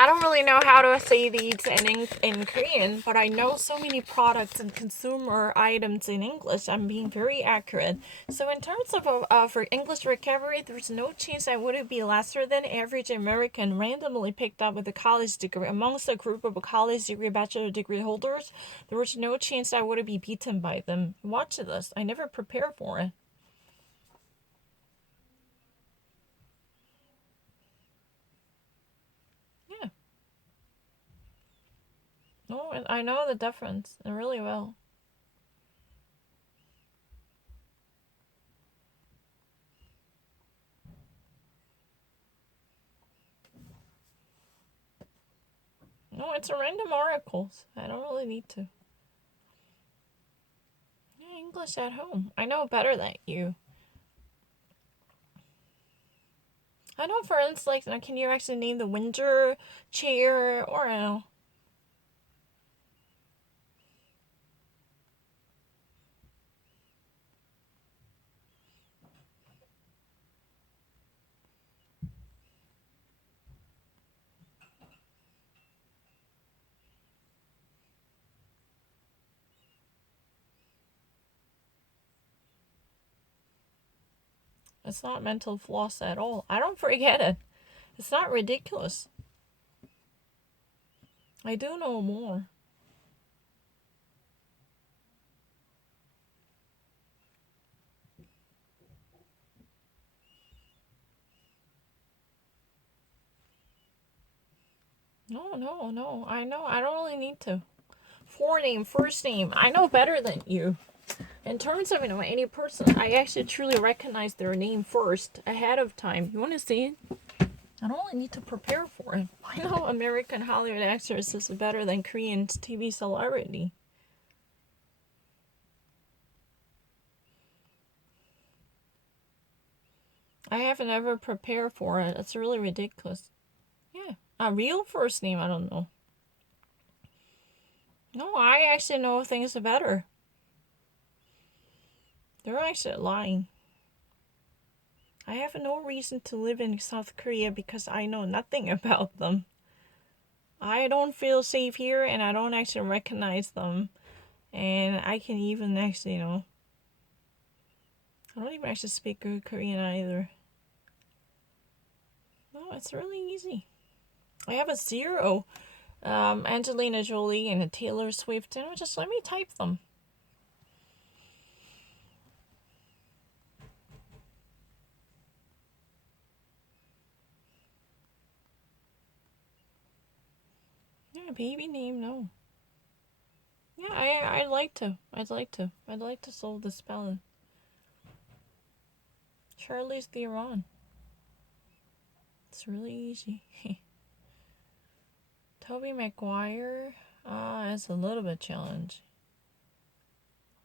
I don't really know how to say these in Korean, but I know so many products and consumer items in English. I'm being very accurate. So in terms of for English vocabulary, there's no chance I wouldn't be lesser than average American randomly picked up with a college degree amongst a group of college degree, bachelor degree holders. There was no chance I wouldn't be beaten by them. Watch this. I never prepare for it. Yeah. No, I know the difference. I really will. No, it's a random articles. I don't really need to. Yeah, English at home. I know better than you. I know, for instance, like, can you actually name the Windsor chair or no? It's not mental floss at all. I don't forget it. It's not ridiculous. I do know more. No, no, no. I know. I don't really need to. Forename, first name. I know better than you. In terms of any person, I actually truly recognize their name first ahead of time. You want to see it? I don't really need to prepare for it. I know American Hollywood actors is better than Korean TV celebrity. I haven't ever prepared for it. It's really ridiculous. Yeah. A real first name, I don't know. No, I actually know things better. They're actually lying. I have no reason to live in South Korea because I know nothing about them. I don't feel safe here and I don't actually recognize them. And I can even actually, I don't even actually speak good Korean either. No, it's really easy. I have a zero. Angelina Jolie and a Taylor Swift, and just let me type them. Yeah, baby name, no. Yeah, I'd like to. I'd like to. I'd like to solve the spelling. Charlize Theron. It's really easy. Toby Maguire. It's a little bit challenge.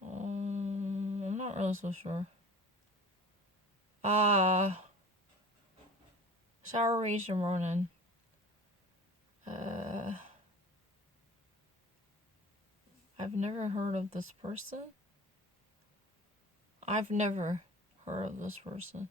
I'm not really so sure. Uh, Saoirse Ronan. Uh, I've never heard of this person. I've never heard of this person.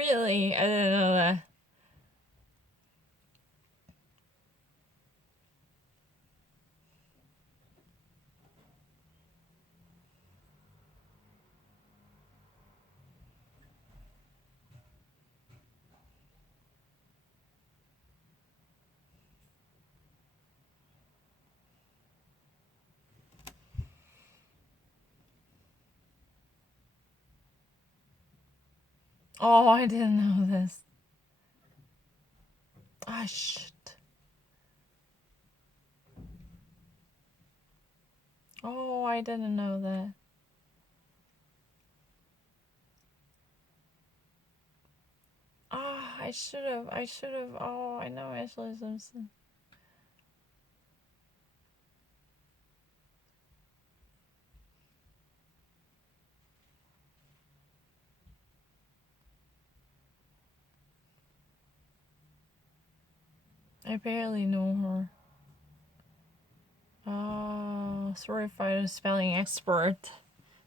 Really? I didn't know that. Oh, I didn't know this. Ah, shit. Oh, I didn't know that. Ah, I should have. I should have. Oh, I know Ashley Simpson. I barely know her. Oh, certified spelling expert.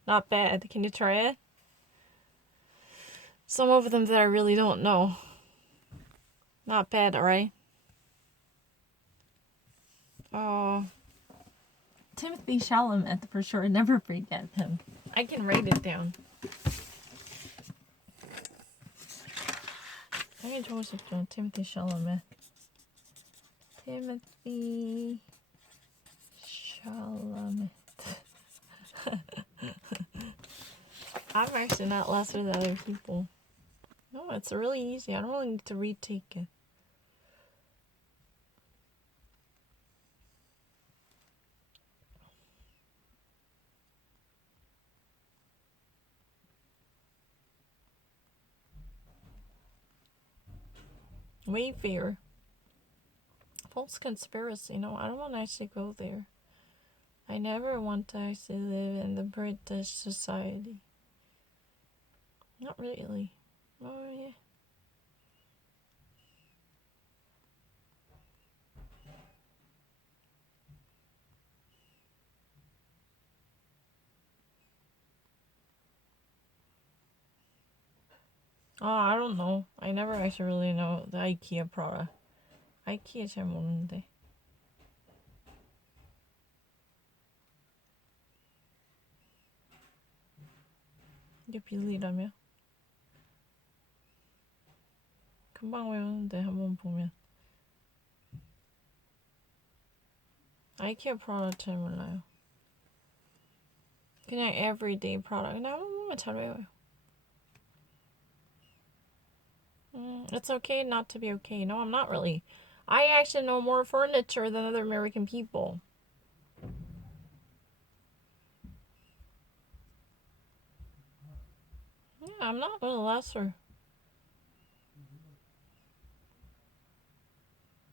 Not bad. Can you try it? Some of them that I really don't know. Not bad, alright? Oh, Timothy Chalamet for sure. Never forget him. I can write it down. 당연히 좋을 수 있죠. Timothy Chalamet. Timothy Chalamet. I'm actually not lesser than other people. No, it's really easy. I don't really need to retake it. Wayfair. False conspiracy. No, I don't want to actually go there. I never want to actually live in the British society. Not really. Oh, yeah. Oh, I don't know. I never actually really know the IKEA product. IKEA 잘 모르는데. 이게 빌리라며? 금방 외우는데 한번 보면. IKEA product 잘 몰라요. 그냥 everyday product. 그냥 한번 보면 잘 외워요. It's okay not to be okay. No, I'm not really. I actually know more furniture than other American people. Yeah, I'm not really lesser.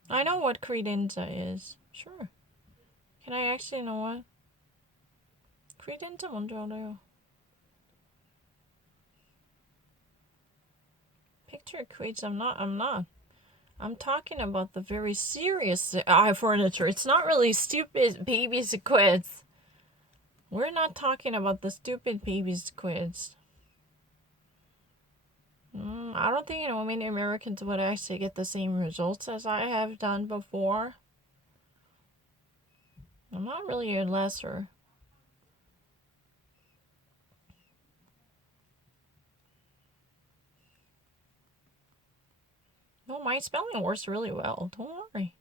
I know what credenza is. Sure. Can I actually know what? credenza 뭔지 알아요. Picture creates. I'm not. I'm talking about the very serious eye furniture. It's not really stupid baby squids. We're not talking about the stupid baby squids. I don't think many Americans would actually get the same results as I have done before. I'm not really a lesser. No, my spelling works really well. Don't worry.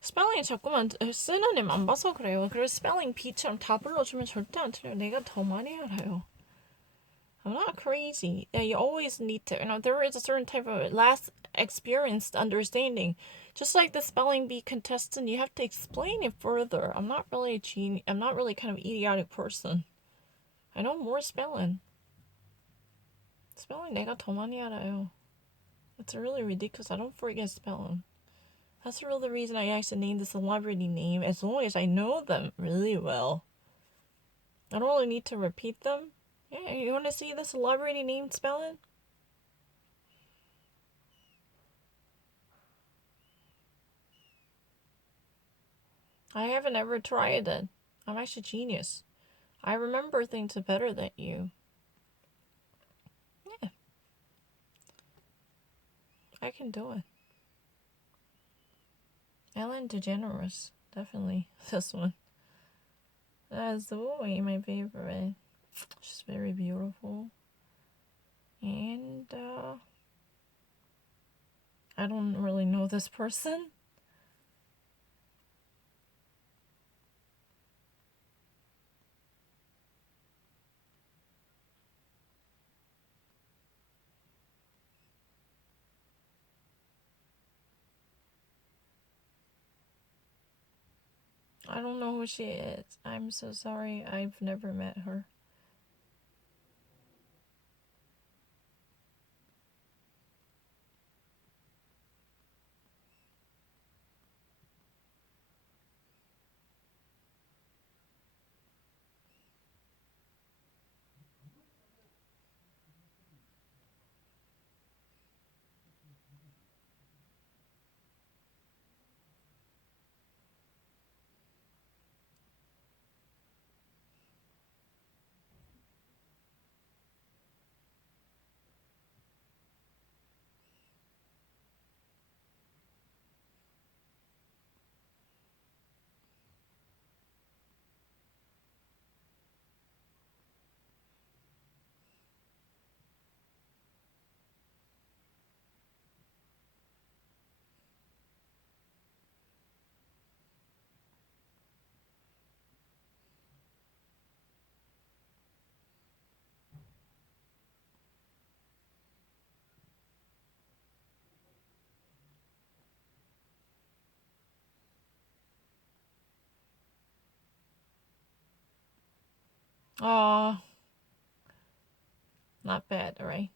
스펠링 자꾸만 쓰는 애만 안 봐서 그래요. 그래서 스펠링 B처럼 다 불러주면 절대 안 틀려. 내가 더 많이 알아요. I'm not crazy. Yeah, you always need to, there is a certain type of last experienced understanding. Just like the spelling bee contestant, you have to explain it further. I'm not really a genius. I'm not really kind of idiotic person. I know more spelling. Spelling 내가 더 많이 알아요. It's really ridiculous. I don't forget spelling. That's really the reason I actually named the celebrity name, as long as I know them really well. I don't really need to repeat them. Yeah, you want to see the celebrity name spelling? I haven't ever tried it. I'm actually genius. I remember things better than you. Yeah. I can do it. Ellen DeGeneres. Definitely this one. That's Zoe, my favorite. She's very beautiful. And, I don't really know this person. I don't know who she is. I'm so sorry. I've never met her. Oh, not bad, right?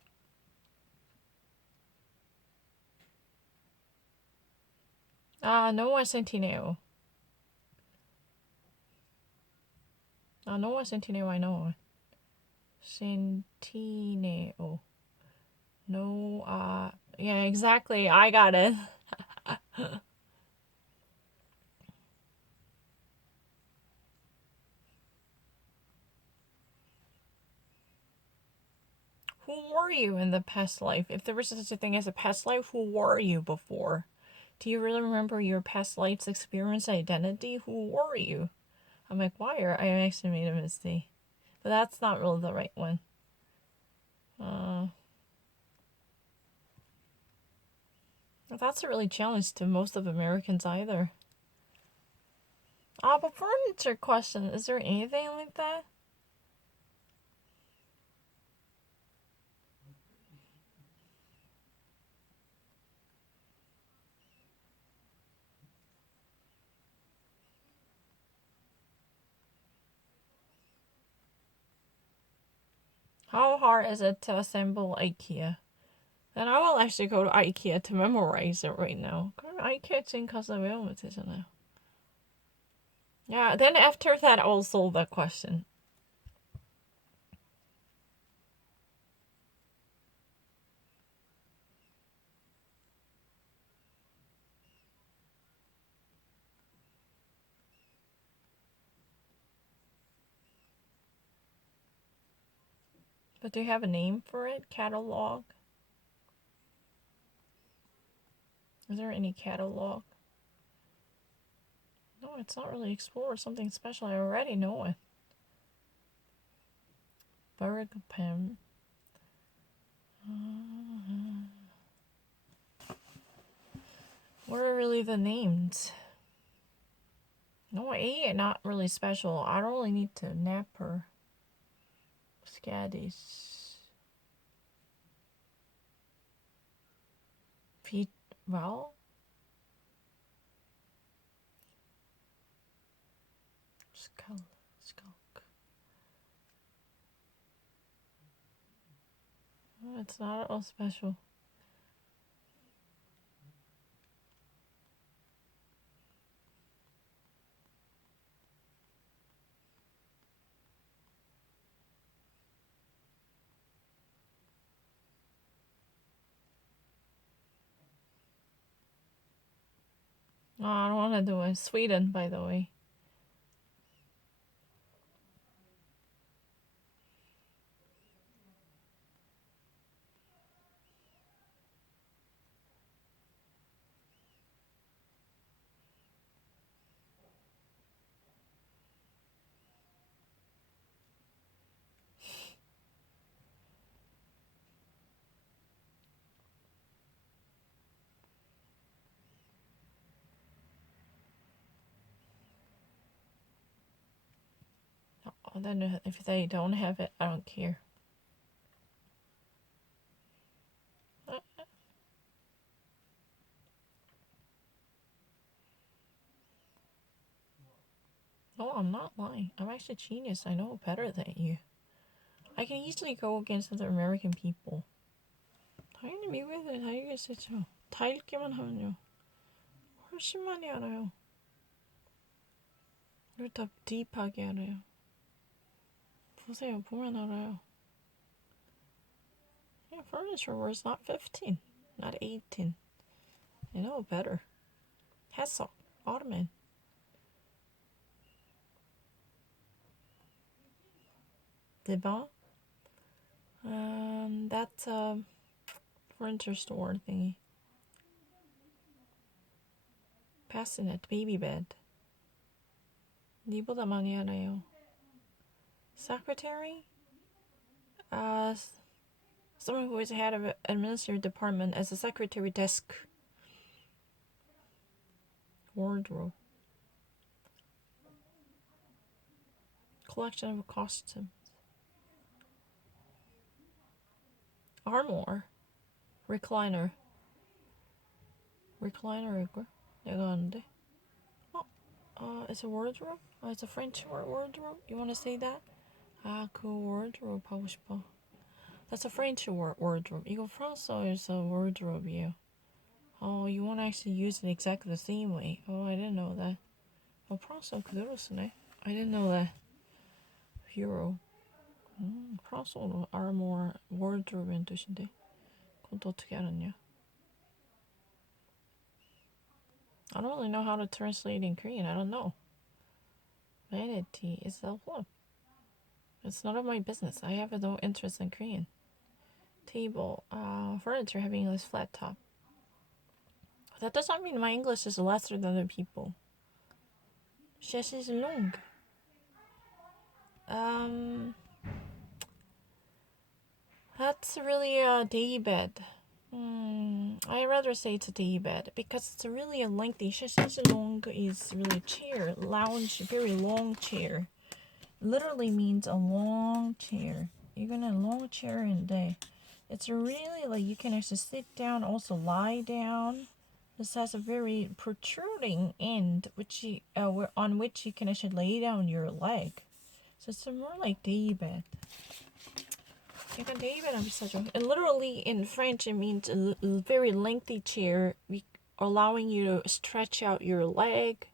Noah Centineo. Noah Centineo, I know. Centineo. No, yeah, exactly. I got it. Who were you in the past life? If there was such a thing as a past life, who were you before? Do you really remember your past life's experience identity? Who were you? I'm like, why are I actually made a mistake? But that's not really the right one. Uh, that's a really challenge to most of Americans either. But furniture question, is there anything like that? How hard is it to assemble IKEA? Then I will actually go to IKEA to memorize it right now. 그럼 IKEA 지금 가서 외우면 되잖아요. Yeah, then after that I'll solve that question. But do you have a name for it? Catalog? Is there any catalog? No, it's not really explore something special. I already know it. Bergpem. What are really the names? No, A, not really special. I don't really need to nap her. Scaddies. Pete. Well? Skulk. Oh, it's not all special. No, I don't want to do it. Sweden, by the way. Oh, then if they don't have it, I don't care. No, I'm not lying. I'm actually a genius. I know better than you. I can easily go against other American people. 당연히 미국 애들 다 이길 수 있죠. 다 읽기만 하면요. 훨씬 많이 알아요. 그리고 더 딥하게 알아요. 보세요. 보면 알아요. Yeah, furniture was not 15, not 18. I know better. Herzog, Ottoman. Divan. That's a furniture store thingy. Bassinet, baby bed. 니보다 많이 알아요. Secretary? Someone who is head of an administrative department as a secretary desk. Wardrobe. Collection of costumes. Armoire. Recliner. Recliner일걸? 내가 아는데. It's a wardrobe? It's a French wardrobe? You want to say that? 그 wardrobe 하고 싶어. That's a French wardrobe. 이거 프랑스어에서 wardrobe이에요. You want to actually use it exactly the same way. I didn't know that. 프랑스어 그대로 쓰네. I didn't know that. Hero. 프랑스어로 armoire, wardrobe인 뜻인데. 그건 또 어떻게 알았냐? I don't really know how to translate in Korean. I don't know. Vanity is self-love. It's none of my business. I have no interest in Korean. Table. Furniture having this flat top. That does not mean my English is lesser than other people. Chaise longue. That's really a day bed. I'd rather say it's a day bed because it's really a lengthy. Chaise longue is really a chair, lounge, very long chair. Literally means a long chair. You're gonna long chair in day. It's really like you can actually sit down, also lie down. This has a very protruding end, on which you can actually lay down your leg. So it's more like day bed. 약간 day bed랑 비슷하죠. And literally in French it means a very lengthy chair, allowing you to stretch out your leg.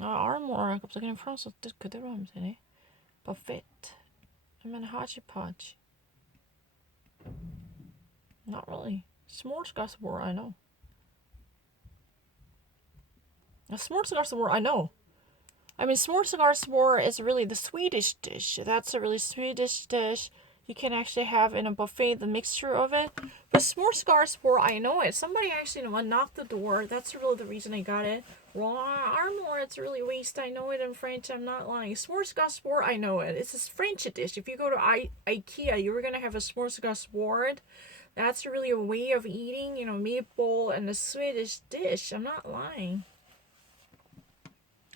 Armoire 갑자기 그냥 프랑스어 뜻 그대로 하면 되네. Buffet. 아니면 hodgepodge. Not really. Smorgasbord, I know. A smorgasbord, I know. I mean, smorgasbord is really the Swedish dish. That's a really Swedish dish. You can actually have in a buffet the mixture of it. But smorgasbord, I know it. Somebody actually knocked the door. That's really the reason I got it. Armoire, it's really waste. I know it in French. I'm not lying. Smorgasbord, I know it. It's a French dish. If you go to IKEA, you're going to have a smorgasbord. That's really a way of eating, meatball and a Swedish dish. I'm not lying.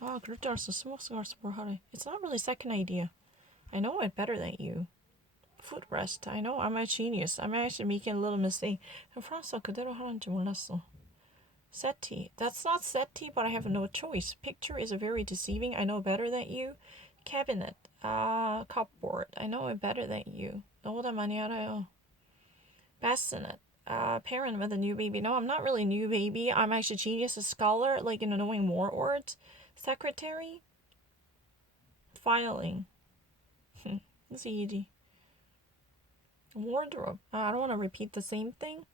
그럴 줄 알았어. smorgasbord 하래. It's not really second idea. I know it better than you. Footrest. I know I'm a genius. I'm actually making a little mistake. 프랑스어 그대로 하는 줄 몰랐어. Settee. That's not settee, but I have no choice. Picture is very deceiving. I know better than you. Cabinet. Cupboard. I know it better than you. 너보다 많이 알아요. Bassinet. Parent with a new baby. No, I'm not really new baby. I'm actually genius, a scholar, like knowing more words. Secretary. Filing. It's easy. Wardrobe. I don't want to repeat the same thing.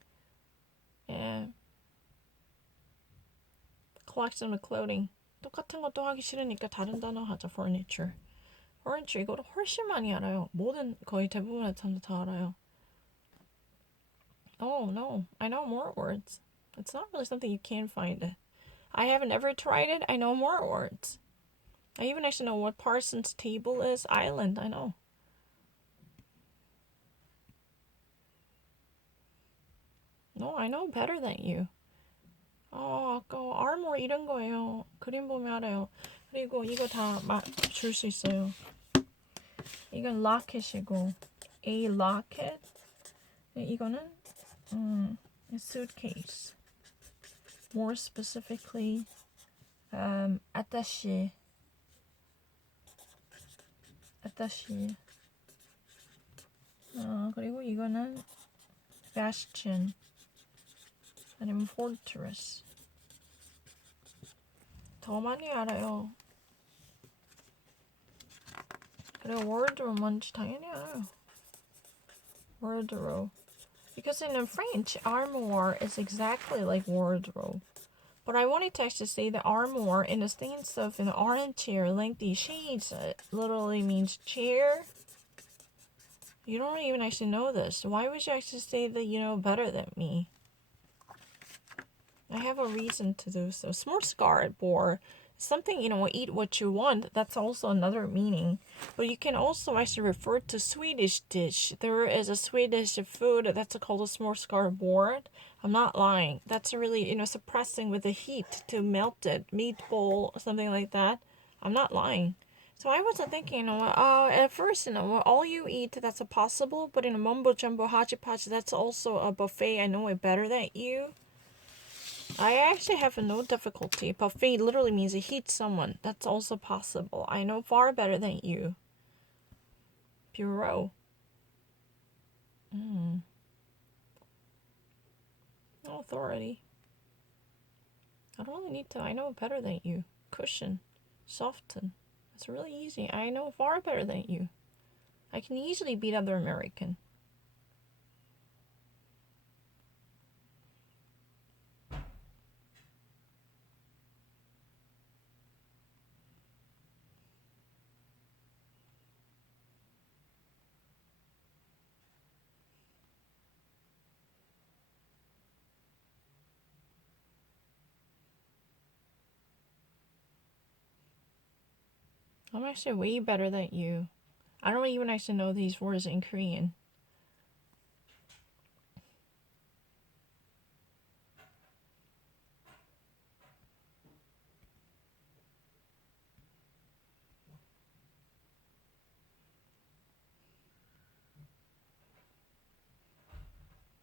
Yeah. Collection of clothing. 똑같은 것도 하기 싫으니까 다른 단어 하자. Furniture. Furniture 이거를 훨씬 많이 알아요. 모든 거의 대부분의 사람들 다 알아요. Oh no, I know more words. It's not really something you can find. I haven't ever tried it. I know more words. I even actually know what Parsons table is. Island, I know. No, I know better than you. 아까 armor 이런 거예요. 그림 보면 알아요. 그리고 이거 다 줄 수 있어요. 이건 locket이고, a locket. 이거는 suitcase. More specifically, attaché. 그리고 이거는 bastion. 아니면 fortress. 더 많이 알아요. 그리고 wardrobe 뭔지 당연히 알아요. wardrobe. Because in French, armoire is exactly like wardrobe. But I wanted to actually say the armoire in the sense of an armchair, lengthy shades, literally means chair. You don't even actually know this. Why would you actually say that you know better than me? I have a reason to do so. Smorgasbord, something, eat what you want. That's also another meaning. But you can also actually refer to Swedish dish. There is a Swedish food that's called a smorgasbord. I'm not lying. That's really, suppressing with the heat to melt it. Meatball, something like that. I'm not lying. So I wasn't thinking, at first, all you eat, that's a possible. But in a mumbo jumbo hachipachi, that's also a buffet. I know it better than you. I actually have no difficulty. Buffet literally means to heat someone. That's also possible. I know far better than you. Bureau. No authority. I don't really need to. I know better than you. Cushion. Soften. It's really easy. I know far better than you. I can easily beat other American. I'm actually way better than you. I don't even actually know these words in Korean.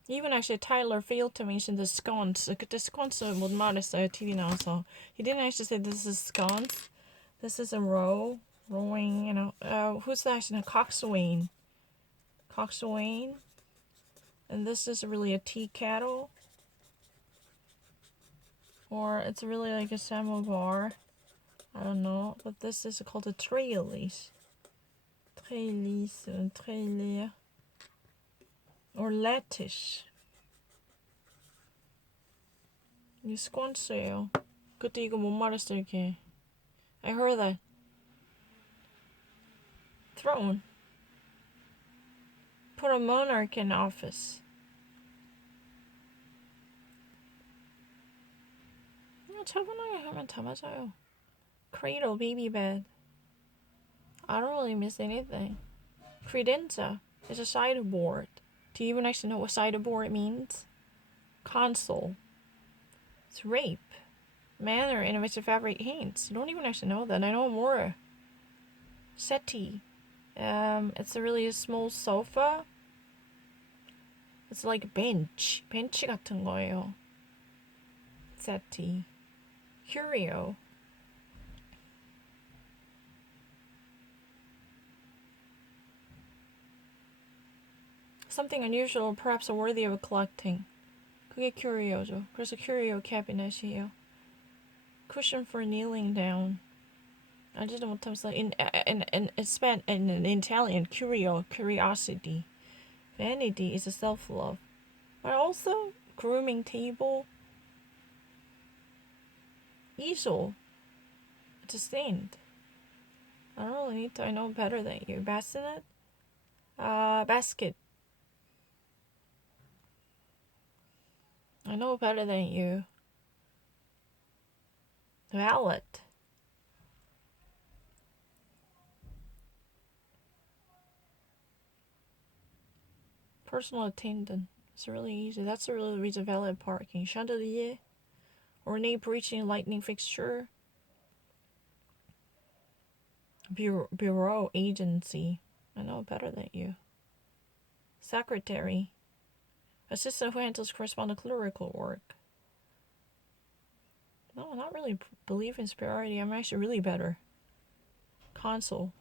Even actually Tyler failed to mention the scones. The scones 못 말했어요, TV 나와서. He didn't actually say this is scones. This is a row. Rowing, who's that actually? Coxswain. Coxswain. And this is really a tea kettle. Or it's really like a samovar. I don't know. But this is called a trailis. Trailia. Or lattice. 이 스콘스예요. 그때 이거 못 말했어 이렇게. I heard that. Throne. Put a monarch in office. 차분하게 하면 다 맞아요. Cradle, baby bed. I don't really miss anything. Credenza is a sideboard. Do you even actually know what sideboard means? Console. It's rape. Manner in which the fabric hints. You don't even actually know that. I know more. Settee. It's a really small sofa. It's like a bench. 벤치 같은 거예요. Settee. Curio. Something unusual, perhaps worthy of collecting. 그게 curio죠. 그래서 curio cabinet이에요. Cushion for kneeling down. I just 못하면서 in Italian, curiosity. Vanity is a self-love. But also, grooming table. Easel. It's a stand. I don't really need to. I know better than you. Bassinet. Basket. I know better than you. Valet. Personal attendant. It's really easy. That's the really reason valet parking. Chandelier. Ornate breaching lightning fixture. Bureau agency. I know better than you. Secretary. Assistant who handles corresponding clerical work. No, not really believe in superiority. I'm actually really better. Console.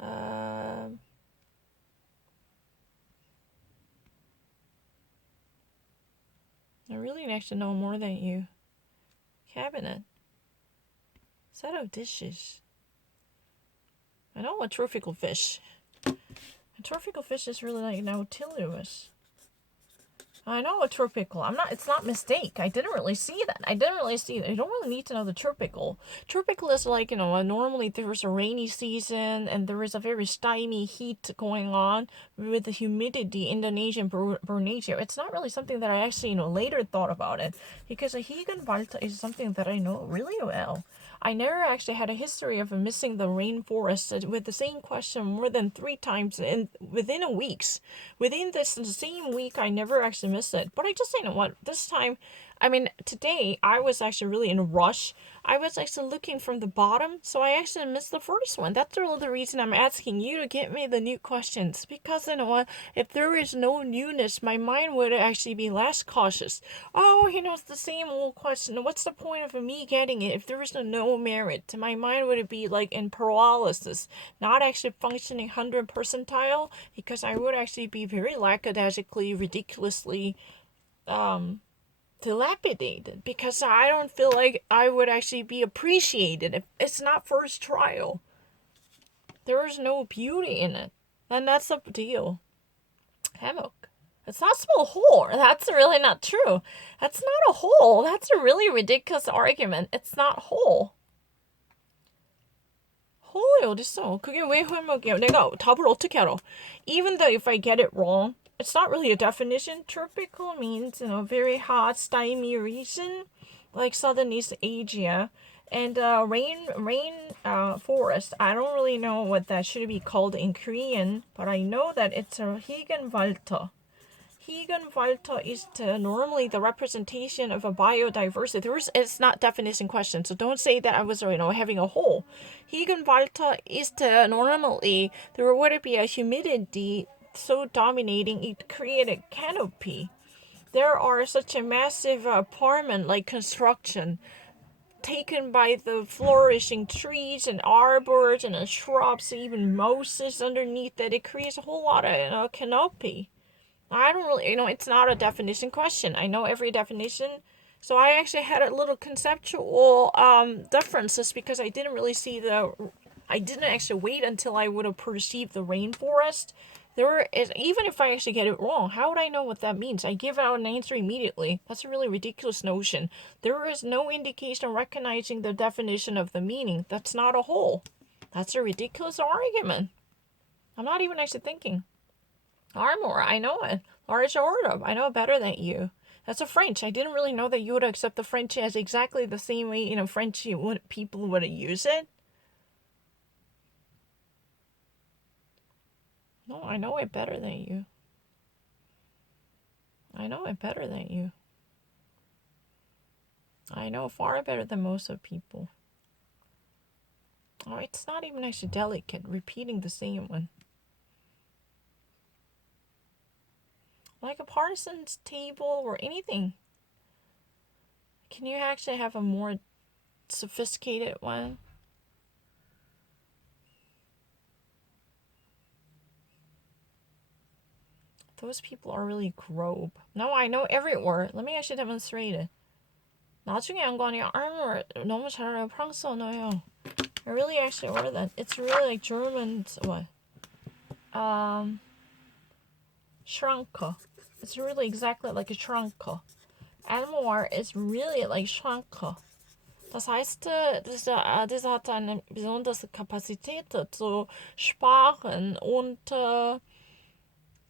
Um, I really actually know more than you. Cabinet. Set of dishes. I know a tropical fish. A tropical fish is really like Nautilus. I know a tropical. It's not mistake. I didn't really see that. I didn't really see that. You don't really need to know the tropical. Tropical is like, normally there's a rainy season and there is a very stymie heat going on with the humidity Indonesian Borneo. It's not really something that I actually, later thought about it because a Higan Balta is something that I know really well. I never actually had a history of missing the rainforest with the same question more than 3 times within a weeks. Within this the same week, I never actually missed it. But I just, what, this time, I mean, today I was actually really in a rush. I was actually looking from the bottom, so I actually missed the first one. That's really the reason I'm asking you to get me the new questions. Because, what, if there is no newness, my mind would actually be less cautious. Oh, it's the same old question. What's the point of me getting it if there is no merit? My mind would be like in paralysis, not actually functioning 100 percentile, because I would actually be very lackadaisically, ridiculously dilapidated, because I don't feel like I would actually be appreciated if it's not first trial. There is no beauty in it. And that's the deal. Hammock. It's not spelled whore. That's really not true. That's not a hole. That's a really ridiculous argument. It's not whole. 홀이 어딨어? 그게 왜 홀목이야? 내가 답을 어떻게 알아? Even though if I get it wrong, it's not really a definition. Tropical means, very hot, stymie region, like southern East Asia. And rain forest. I don't really know what that should be called in Korean, but I know that it's a Regenwälder. Regenwälder is normally the representation of a biodiversity. It's not definition question, so don't say that I was, having a hole. Regenwälder is normally there would be a humidity so dominating it created canopy. There are such a massive apartment like construction taken by the flourishing trees and arbors and shrubs, even mosses underneath that. It creates a whole lot of canopy. I don't really, it's not a definition question. I know every definition. So I actually had a little conceptual differences because I didn't really see I didn't actually wait until I would have perceived the rainforest. Even if I actually get it wrong, how would I know what that means? I give out an answer immediately. That's a really ridiculous notion. There is no indication recognizing the definition of the meaning. That's not a whole. That's a ridiculous argument. I'm not even actually thinking. Armor, I know it. Large order, I know better than you. That's a French. I didn't really know that you would accept the French as exactly the same way, French people would use it. No, I know it better than you. I know it better than you. I know far better than most of people. Oh, it's not even actually delicate, repeating the same one. Like a Parsons table or anything. Can you actually have a more sophisticated one? Those people are really grobe. No, I know every word. Let me actually demonstrate it. 나중에 한 거 아니야. armor 너무 잘 알아요. 프랑스 언어예요. I really actually ordered that. It's really like German, what? Schranke. It's really exactly like a Schranke. Armoire is really like Schranke. Das heißt, diese hat eine besondere Kapazität zu sparen und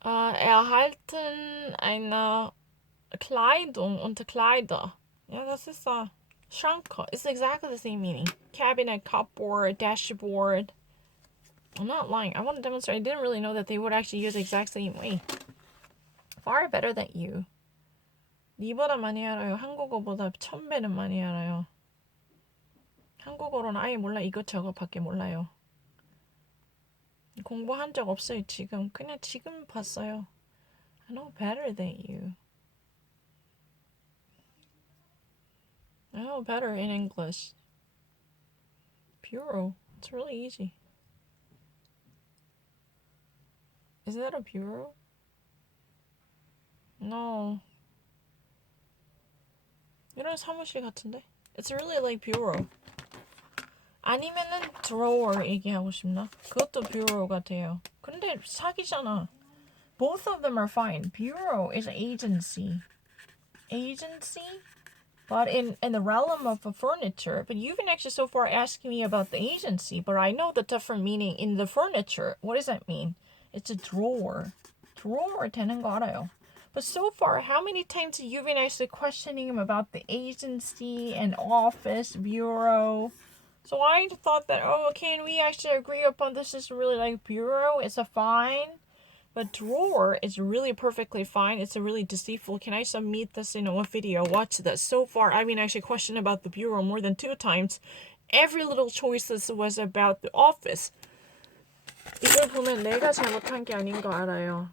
erhalten eine Kleidung und Kleider. Ja, das ist Schranke. It's exactly the same meaning. Cabinet, cupboard, dashboard. I'm not lying. I want to demonstrate. I didn't really know that they would actually use the exact same way. Far better than you. 니보다 많이 알아요. 한국어보다 1000배는 많이 알아요. 한국어로는 아예 몰라. 이것저것밖에 몰라요. 공부한 적 없어요, 지금. 그냥 지금 봤어요. I know better than you. I know better in English. Bureau. It's really easy. Is that a bureau? No. 이런 사무실 같은데? It's really like bureau. 아니면은 drawer 얘기하고 싶나? 그것도 bureau 같아요. 근데 사기잖아. Both of them are fine. Bureau is agency. Agency? But in the realm of furniture, but you've been actually so far asking me about the agency, but I know the different meaning in the furniture. What does that mean? It's a drawer. Drawer 되는 거 알아요. But so far, how many times have you been actually questioning him about the agency and office, bureau? So I thought that, oh, can we actually agree upon this is really like bureau? It's a fine. But drawer is really perfectly fine. It's a really deceitful. Can I submit this in a video? Watch this. So far, I've been actually questioned about the bureau more than 2 times. Every little choices was about the office. 이걸 보면 내가 잘못한 게 아닌 거 알아요.